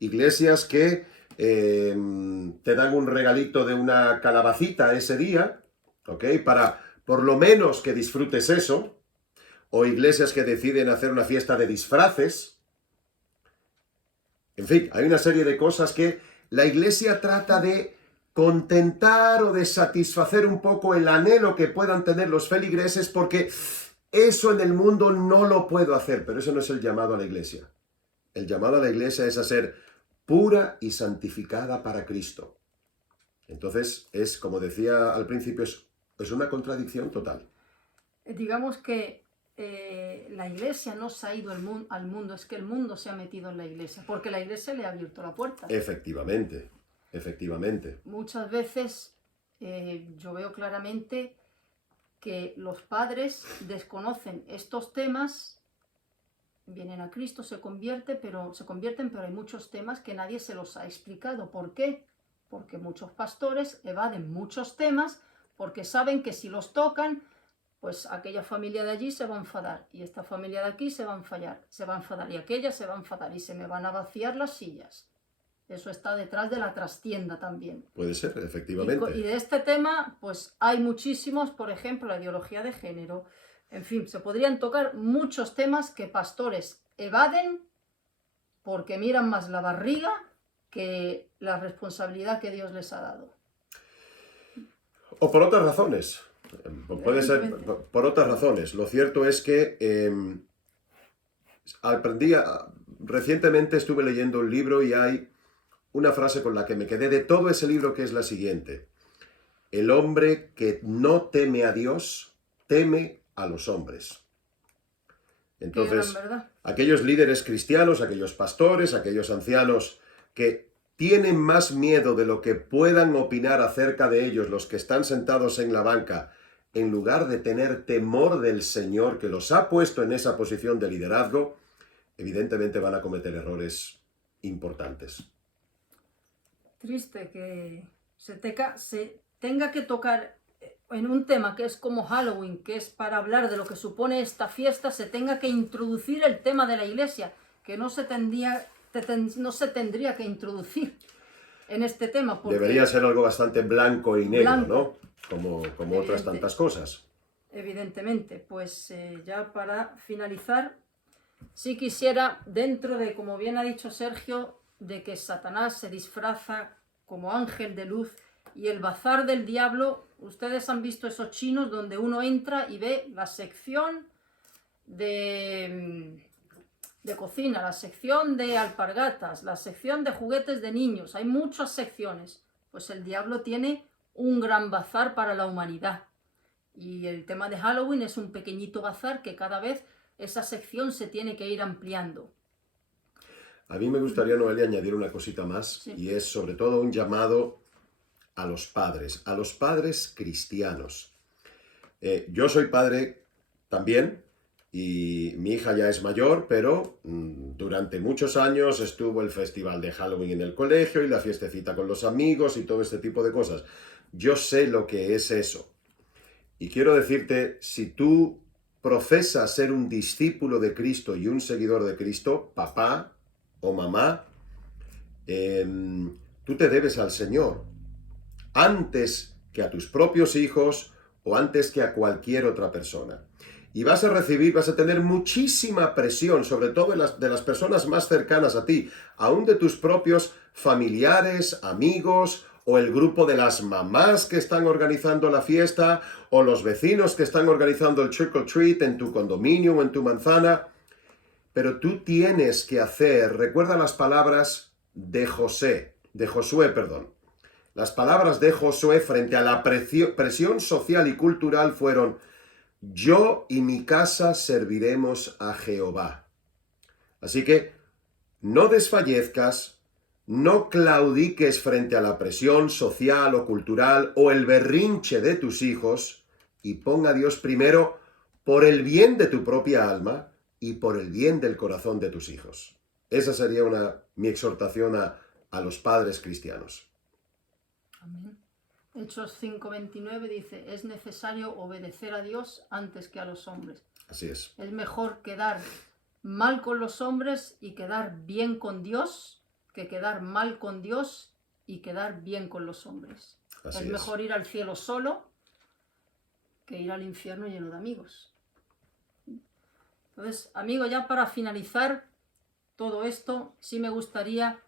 Iglesias que te dan un regalito de una calabacita ese día, ¿ok?, para por lo menos que disfrutes eso. O iglesias que deciden hacer una fiesta de disfraces. En fin, hay una serie de cosas que la iglesia trata de contentar o de satisfacer un poco el anhelo que puedan tener los feligreses, porque eso en el mundo no lo puedo hacer, pero eso no es el llamado a la iglesia. El llamado a la iglesia es a ser pura y santificada para Cristo. Entonces, como decía al principio, es una contradicción total. Digamos que la iglesia no se ha ido al mundo, es que el mundo se ha metido en la iglesia, porque la iglesia le ha abierto la puerta. Efectivamente, efectivamente. Muchas veces yo veo claramente que los padres desconocen estos temas, vienen a Cristo, se convierten, pero hay muchos temas que nadie se los ha explicado. ¿Por qué? Porque muchos pastores evaden muchos temas porque saben que si los tocan, pues aquella familia de allí se va a enfadar, y esta familia de aquí se va a enfadar, y aquella se va a enfadar, y se me van a vaciar las sillas. Eso está detrás de la trastienda también. Puede ser, efectivamente. Y de este tema, pues hay muchísimos, por ejemplo, la ideología de género. En fin, se podrían tocar muchos temas que pastores evaden porque miran más la barriga que la responsabilidad que Dios les ha dado. O por otras razones. Puede ser por otras razones. Lo cierto es que recientemente estuve leyendo un libro y hay una frase con la que me quedé de todo ese libro, que es la siguiente: el hombre que no teme a Dios, teme a los hombres. Entonces, aquellos líderes cristianos, aquellos pastores, aquellos ancianos que tienen más miedo de lo que puedan opinar acerca de ellos los que están sentados en la banca, en lugar de tener temor del Señor que los ha puesto en esa posición de liderazgo, evidentemente van a cometer errores importantes. Triste que se tenga que tocar en un tema que es como Halloween, que es para hablar de lo que supone esta fiesta, se tenga que introducir el tema de la iglesia, que no se tendría que introducir en este tema. Debería ser algo bastante blanco y negro, ¿no? Como otras tantas cosas. Evidentemente. Pues ya para finalizar, sí quisiera, dentro de, como bien ha dicho Sergio, de que Satanás se disfraza como ángel de luz y el bazar del diablo, ustedes han visto esos chinos donde uno entra y ve la sección de cocina, la sección de alpargatas, la sección de juguetes de niños, hay muchas secciones. Pues el diablo tiene un gran bazar para la humanidad, y el tema de Halloween es un pequeñito bazar que cada vez esa sección se tiene que ir ampliando. A mí me gustaría, Noelia, añadir una cosita más, sí, y es sobre todo un llamado a los padres cristianos. Yo soy padre también. Y mi hija ya es mayor, pero durante muchos años estuvo el festival de Halloween en el colegio y la fiestecita con los amigos y todo este tipo de cosas. Yo sé lo que es eso. Y quiero decirte, si tú profesas ser un discípulo de Cristo y un seguidor de Cristo, papá o mamá, tú te debes al Señor antes que a tus propios hijos o antes que a cualquier otra persona. Y vas a tener muchísima presión, sobre todo de las personas más cercanas a ti, aún de tus propios familiares, amigos, o el grupo de las mamás que están organizando la fiesta, o los vecinos que están organizando el trick or treat en tu condominio o en tu manzana. Pero tú tienes que hacer, recuerda las palabras de Josué. Las palabras de Josué frente a la presión social y cultural fueron: yo y mi casa serviremos a Jehová. Así que no desfallezcas, no claudiques frente a la presión social o cultural o el berrinche de tus hijos, y pon a Dios primero por el bien de tu propia alma y por el bien del corazón de tus hijos. Esa sería mi exhortación a los padres cristianos. Amén. Hechos 5:29 dice, es necesario obedecer a Dios antes que a los hombres. Así es. Es mejor quedar mal con los hombres y quedar bien con Dios que quedar mal con Dios y quedar bien con los hombres. Es mejor ir al cielo solo que ir al infierno lleno de amigos. Entonces, amigo, ya para finalizar todo esto, sí me gustaría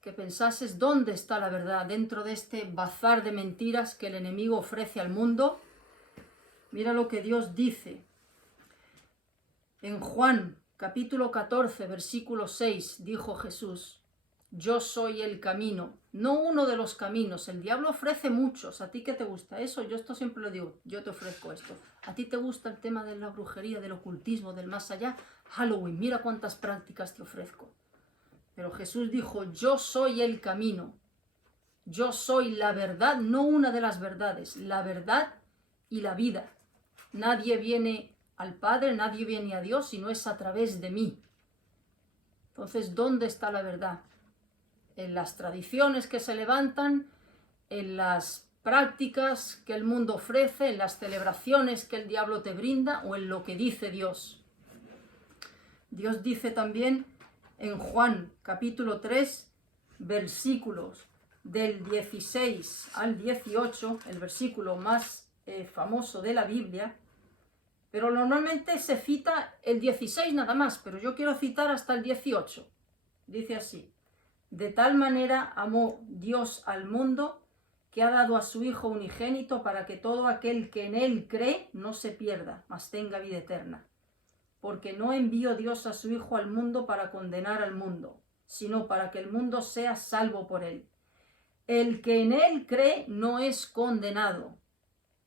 que pensases dónde está la verdad dentro de este bazar de mentiras que el enemigo ofrece al mundo. Mira lo que Dios dice. En Juan capítulo 14, versículo 6, dijo Jesús, yo soy el camino, no uno de los caminos. El diablo ofrece muchos. ¿A ti qué te gusta eso? Yo esto siempre lo digo, yo te ofrezco esto. ¿A ti te gusta el tema de la brujería, del ocultismo, del más allá? Halloween, mira cuántas prácticas te ofrezco. Pero Jesús dijo, yo soy el camino, yo soy la verdad, no una de las verdades, la verdad y la vida. Nadie viene al Padre, nadie viene a Dios si no es a través de mí. Entonces, ¿dónde está la verdad? ¿En las tradiciones que se levantan? ¿En las prácticas que el mundo ofrece? ¿En las celebraciones que el diablo te brinda? ¿O en lo que dice Dios? Dios dice también en Juan capítulo 3, versículos del 16 al 18, el versículo más famoso de la Biblia, pero normalmente se cita el 16 nada más, pero yo quiero citar hasta el 18. Dice así, de tal manera amó Dios al mundo que ha dado a su Hijo unigénito para que todo aquel que en él cree no se pierda, mas tenga vida eterna. Porque no envió Dios a su Hijo al mundo para condenar al mundo, sino para que el mundo sea salvo por él. El que en él cree no es condenado,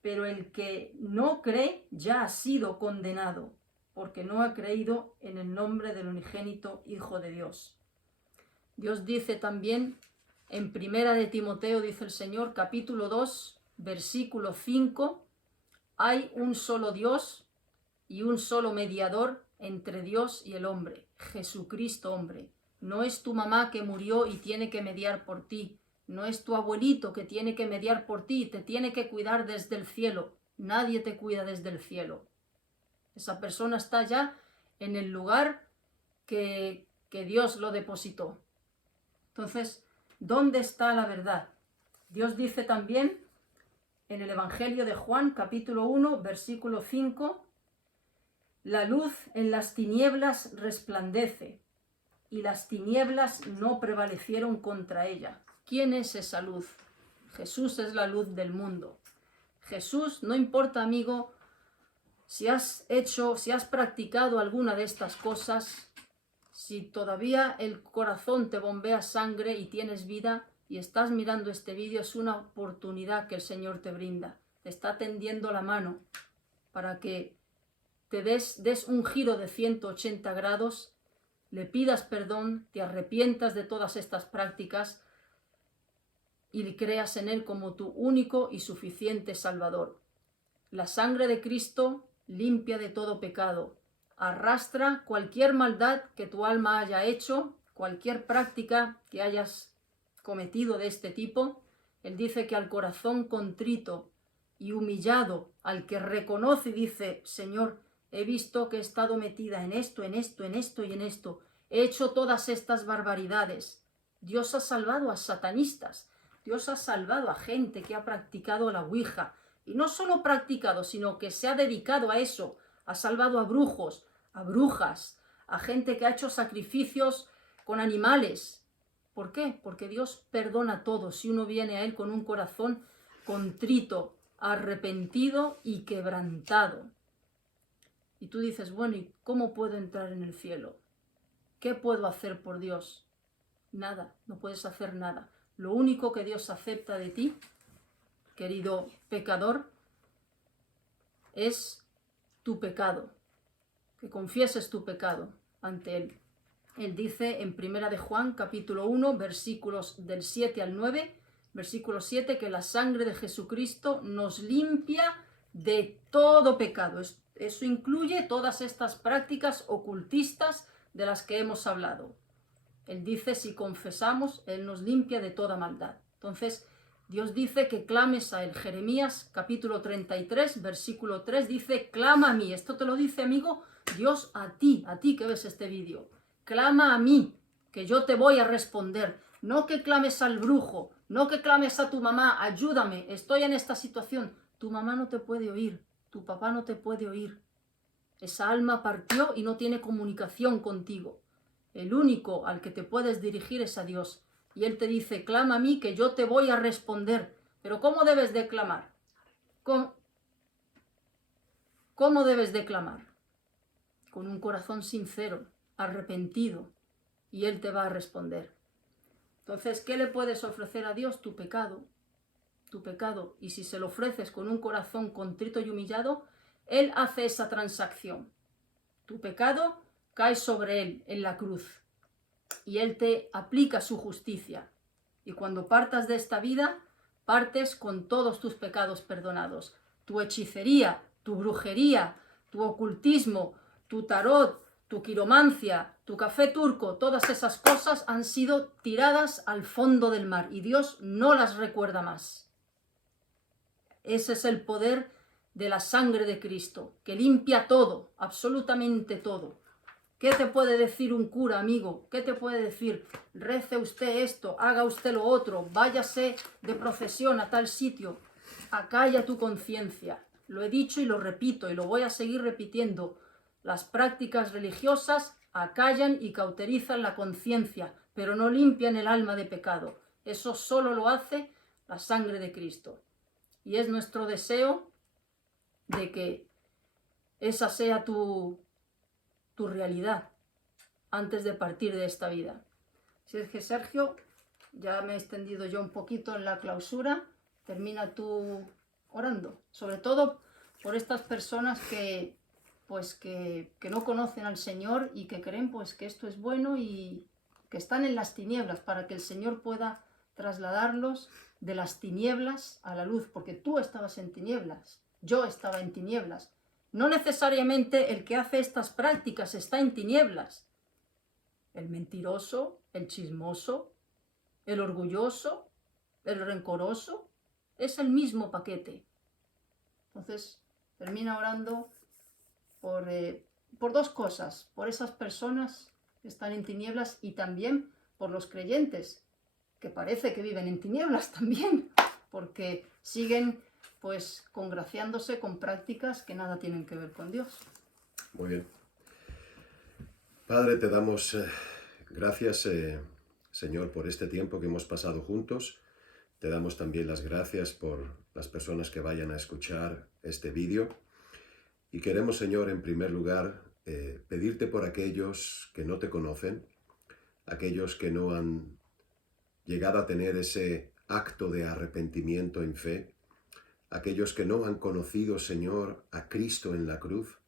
pero el que no cree ya ha sido condenado, porque no ha creído en el nombre del unigénito Hijo de Dios. Dios dice también, en Primera de Timoteo, dice el Señor, capítulo 2, versículo 5, hay un solo Dios y un solo mediador entre Dios y el hombre, Jesucristo hombre. No es tu mamá que murió y tiene que mediar por ti. No es tu abuelito que tiene que mediar por ti, te tiene que cuidar desde el cielo. Nadie te cuida desde el cielo. Esa persona está ya en el lugar que Dios lo depositó. Entonces, ¿dónde está la verdad? Dios dice también en el Evangelio de Juan, capítulo 1, versículo 5, la luz en las tinieblas resplandece, y las tinieblas no prevalecieron contra ella. ¿Quién es esa luz? Jesús es la luz del mundo. Jesús, no importa, amigo, si has practicado alguna de estas cosas, si todavía el corazón te bombea sangre y tienes vida y estás mirando este vídeo, es una oportunidad que el Señor te brinda. Te está tendiendo la mano para que te des un giro de 180 grados, le pidas perdón, te arrepientas de todas estas prácticas y creas en Él como tu único y suficiente Salvador. La sangre de Cristo limpia de todo pecado. Arrastra cualquier maldad que tu alma haya hecho, cualquier práctica que hayas cometido de este tipo. Él dice que al corazón contrito y humillado, al que reconoce y dice, Señor, he visto que he estado metida en esto, en esto, en esto y en esto. He hecho todas estas barbaridades. Dios ha salvado a satanistas. Dios ha salvado a gente que ha practicado la ouija. Y no solo practicado, sino que se ha dedicado a eso. Ha salvado a brujos, a brujas, a gente que ha hecho sacrificios con animales. ¿Por qué? Porque Dios perdona todo si uno viene a Él con un corazón contrito, arrepentido y quebrantado. Y tú dices, bueno, ¿y cómo puedo entrar en el cielo? ¿Qué puedo hacer por Dios? Nada, no puedes hacer nada. Lo único que Dios acepta de ti, querido pecador, es tu pecado, que confieses tu pecado ante Él. Él dice en 1 de Juan, capítulo 1, versículos del 7 al 9, versículo 7, que la sangre de Jesucristo nos limpia de todo pecado. Eso incluye todas estas prácticas ocultistas de las que hemos hablado. Él dice, si confesamos, Él nos limpia de toda maldad. Entonces, Dios dice que clames a Él. Jeremías, capítulo 33, versículo 3, dice, clama a mí. Esto te lo dice, amigo, Dios a ti que ves este vídeo. Clama a mí, que yo te voy a responder. No que clames al brujo, no que clames a tu mamá, ayúdame, estoy en esta situación. Tu mamá no te puede oír, tu papá no te puede oír. Esa alma partió y no tiene comunicación contigo. El único al que te puedes dirigir es a Dios. Y Él te dice, clama a mí que yo te voy a responder. Pero ¿cómo debes de clamar? ¿Cómo debes de clamar? Con un corazón sincero, arrepentido, y Él te va a responder. Entonces, ¿qué le puedes ofrecer a Dios? Tu pecado. Tu pecado. Y si se lo ofreces con un corazón contrito y humillado, Él hace esa transacción. Tu pecado cae sobre Él en la cruz y Él te aplica su justicia. Y cuando partas de esta vida, partes con todos tus pecados perdonados. Tu hechicería, tu brujería, tu ocultismo, tu tarot, tu quiromancia, tu café turco, todas esas cosas han sido tiradas al fondo del mar y Dios no las recuerda más. Ese es el poder de la sangre de Cristo, que limpia todo, absolutamente todo. ¿Qué te puede decir un cura, amigo? ¿Qué te puede decir? Rece usted esto, haga usted lo otro, váyase de procesión a tal sitio. Acalla tu conciencia. Lo he dicho y lo repito y lo voy a seguir repitiendo. Las prácticas religiosas acallan y cauterizan la conciencia, pero no limpian el alma de pecado. Eso solo lo hace la sangre de Cristo. Y es nuestro deseo de que esa sea tu realidad antes de partir de esta vida. Si es que, Sergio, ya me he extendido yo un poquito en la clausura, termina tú orando, sobre todo por estas personas que no conocen al Señor y que creen pues que esto es bueno y que están en las tinieblas, para que el Señor pueda trasladarlos de las tinieblas a la luz, porque tú estabas en tinieblas, yo estaba en tinieblas. No necesariamente el que hace estas prácticas está en tinieblas. El mentiroso, el chismoso, el orgulloso, el rencoroso, es el mismo paquete. Entonces, termina orando por dos cosas, por esas personas que están en tinieblas y también por los creyentes, que parece que viven en tinieblas también, porque siguen pues congraciándose con prácticas que nada tienen que ver con Dios. Muy bien. Padre, te damos gracias, Señor, por este tiempo que hemos pasado juntos. Te damos también las gracias por las personas que vayan a escuchar este vídeo. Y queremos, Señor, en primer lugar, pedirte por aquellos que no te conocen, aquellos que no han llegado a tener ese acto de arrepentimiento en fe, aquellos que no han conocido, Señor, a Cristo en la cruz.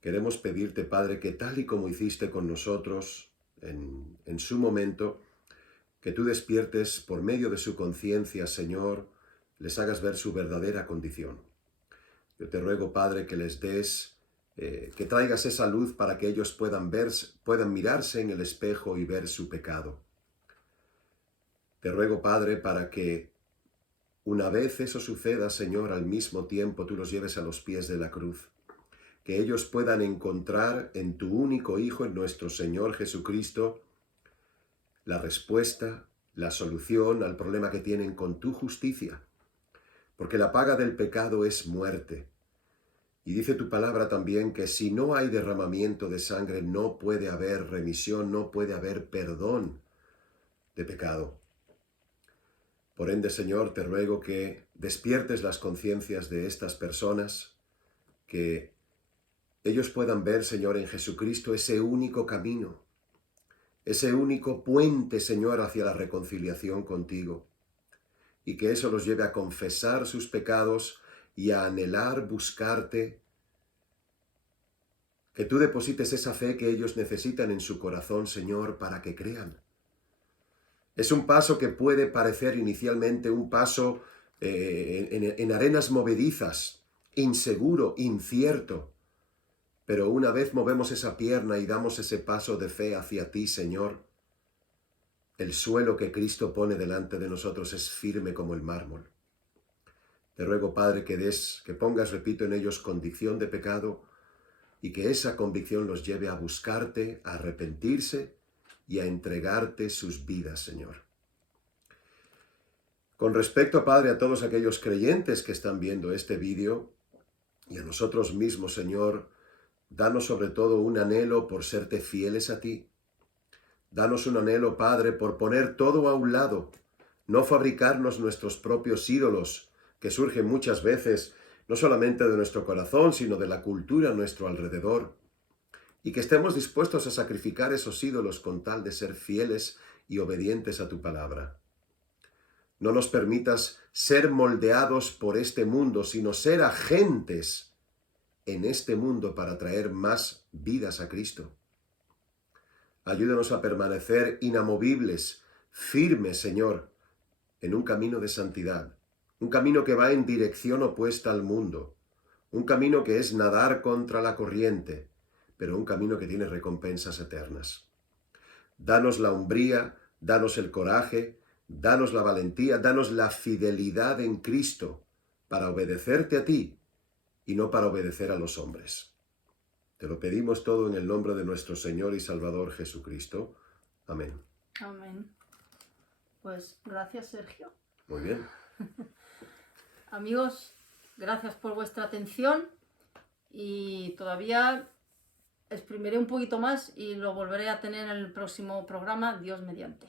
Queremos pedirte, Padre, que tal y como hiciste con nosotros en su momento, que tú despiertes por medio de su conciencia, Señor, les hagas ver su verdadera condición. Yo te ruego, Padre, que les des, que traigas esa luz para que ellos puedan mirarse en el espejo y ver su pecado. Te ruego, Padre, para que una vez eso suceda, Señor, al mismo tiempo tú los lleves a los pies de la cruz. Que ellos puedan encontrar en tu único Hijo, en nuestro Señor Jesucristo, la respuesta, la solución al problema que tienen con tu justicia. Porque la paga del pecado es muerte. Y dice tu palabra también que si no hay derramamiento de sangre, no puede haber remisión, no puede haber perdón de pecado. Por ende, Señor, te ruego que despiertes las conciencias de estas personas, que ellos puedan ver, Señor, en Jesucristo ese único camino, ese único puente, Señor, hacia la reconciliación contigo, y que eso los lleve a confesar sus pecados y a anhelar buscarte, que tú deposites esa fe que ellos necesitan en su corazón, Señor, para que crean. Es un paso que puede parecer inicialmente un paso en arenas movedizas, inseguro, incierto, pero una vez movemos esa pierna y damos ese paso de fe hacia ti, Señor, el suelo que Cristo pone delante de nosotros es firme como el mármol. Te ruego, Padre, que pongas, repito, en ellos convicción de pecado y que esa convicción los lleve a buscarte, a arrepentirse y a entregarte sus vidas, Señor. Con respecto, Padre, a todos aquellos creyentes que están viendo este vídeo y a nosotros mismos, Señor, danos sobre todo un anhelo por serte fieles a ti. Danos un anhelo, Padre, por poner todo a un lado, no fabricarnos nuestros propios ídolos, que surgen muchas veces no solamente de nuestro corazón, sino de la cultura a nuestro alrededor, y que estemos dispuestos a sacrificar esos ídolos con tal de ser fieles y obedientes a tu palabra. No nos permitas ser moldeados por este mundo, sino ser agentes en este mundo para traer más vidas a Cristo. Ayúdanos a permanecer inamovibles, firmes, Señor, en un camino de santidad, un camino que va en dirección opuesta al mundo, un camino que es nadar contra la corriente, pero un camino que tiene recompensas eternas. Danos la hombría, danos el coraje, danos la valentía, danos la fidelidad en Cristo para obedecerte a ti y no para obedecer a los hombres. Te lo pedimos todo en el nombre de nuestro Señor y Salvador Jesucristo. Amén. Amén. Pues gracias, Sergio. Muy bien. Amigos, gracias por vuestra atención y todavía exprimiré un poquito más y lo volveré a tener en el próximo programa, Dios mediante.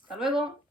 Hasta luego.